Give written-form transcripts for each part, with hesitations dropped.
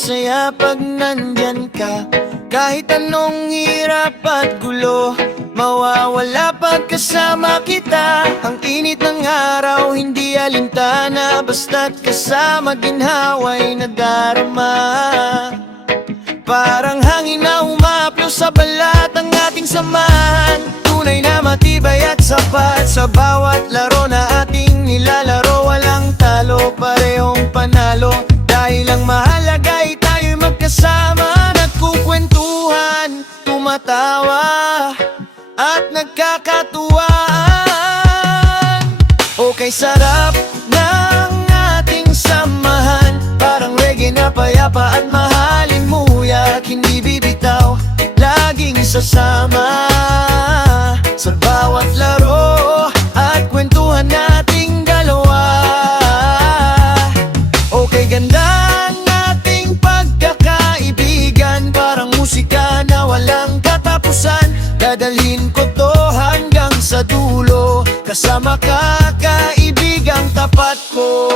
masaya pag nandyan ka. Kahit anong hirap at gulo, mawawala pag kasama kita. Ang init ng araw, hindi alintana, basta't kasama ginhawa'y nadarama. Parang hangin na umaplo sa balat ang ating samahan. Tunay na matibay at sapat sa bawat laro na ating nilalaro. Walang talo, parehong panalo. Dahil ang mahalaga ay tayo'y magkasama, nagkukwentuhan, tumatawa at nagkakatuwaan. Okay, sarap ng ating samahan, parang reggae na payapa at mahalin mo yak. Hindi bibitaw, laging sasama sa bawat laro at kwentuhan nating dalawa. Okay, ganda ang ating pagkakaibigan, parang musika na walang katapusan. Dadalhin ko to hanggang sa dulo, kasama ka, kaibigang tapat ko.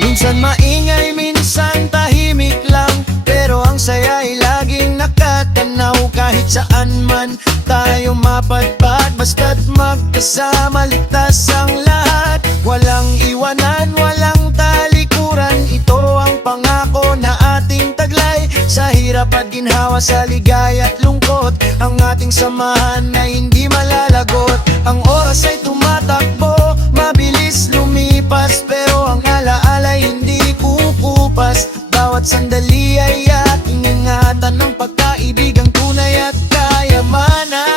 Minsan maingay, minsan tahimik lang, pero ang saya ay laging nakatanaw. Kahit saan man tayo mapadpad, basta't magkasama, ligtas ang lahat. Walang iwanan, walang talikuran, ito ang pangako na ating taglay. Sa hirap at ginhawa, sa ligaya at lungkot, ang ating samahan ay hindi malalagot. Ang oras ay tumatakbo, mabilis lumipas, pero ang alaala ay hindi kukupas. Bawat sandali ay ating ingatan, ng pagkaibigang tunay at kayamanan.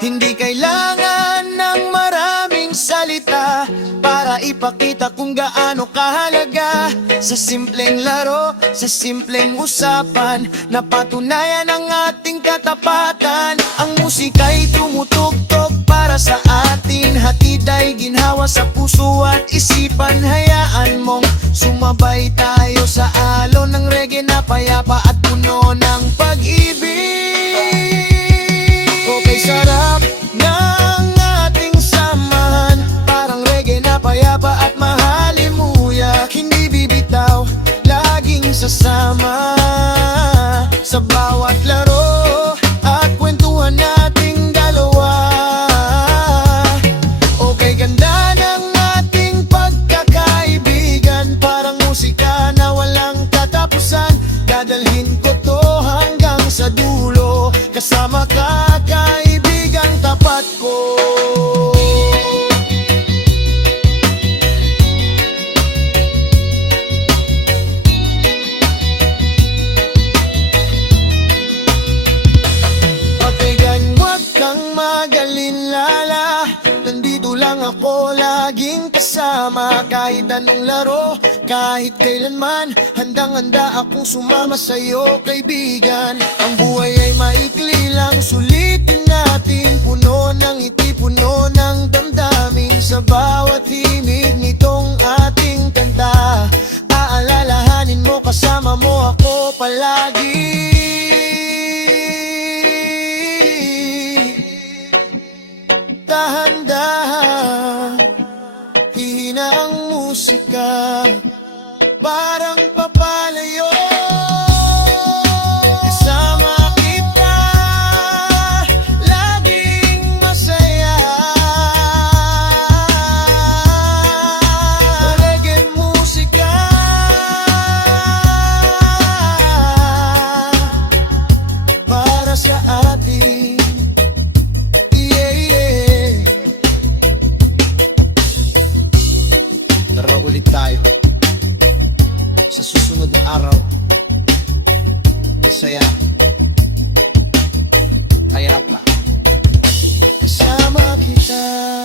Hindi kailangan ng maraming salita para ipakita kung gaano kahalaga. Sa simpleng laro, sa simpleng usapan, napatunayan ang ating katapatan. Ang musika'y tumutugtog para sa atin, hatid ay ginhawa sa puso at isipan. Hayaan mong sumabay tayo sa alon ng reggae na payapa at puno ng pag-ibig. Okay, sarap ng ating samahan, parang reggae na payapa at mahalin mo yak. Hindi bibitaw, laging sasama sa bawat laro at kwentuhan nating dalawa. Okay, ganda ng ating pagkakaibigan, parang musika na walang katapusan. Dadalhin ko to hanggang sa dulo, kasama ka, kaibigang tapat ko. Magalinlala, nandito lang ako laging kasama. Kahit anong laro, kahit kailanman, handang-handa akong sumama sa'yo, kaibigan. Ang buhay ay maikli lang, sulitin natin. Puno ng ngiti, puno ng damdamin. Sa bawat himig nitong ating kanta, aalalahanin mo, kasama mo ako palagi. Dahan-dahan, hihina ang musika, parang papalayo. Kasama kita, laging masaya. Reggae musika, para sa atin. Tara ulit tayo sa susunod na araw. Masaya, kaya pa kasama kita.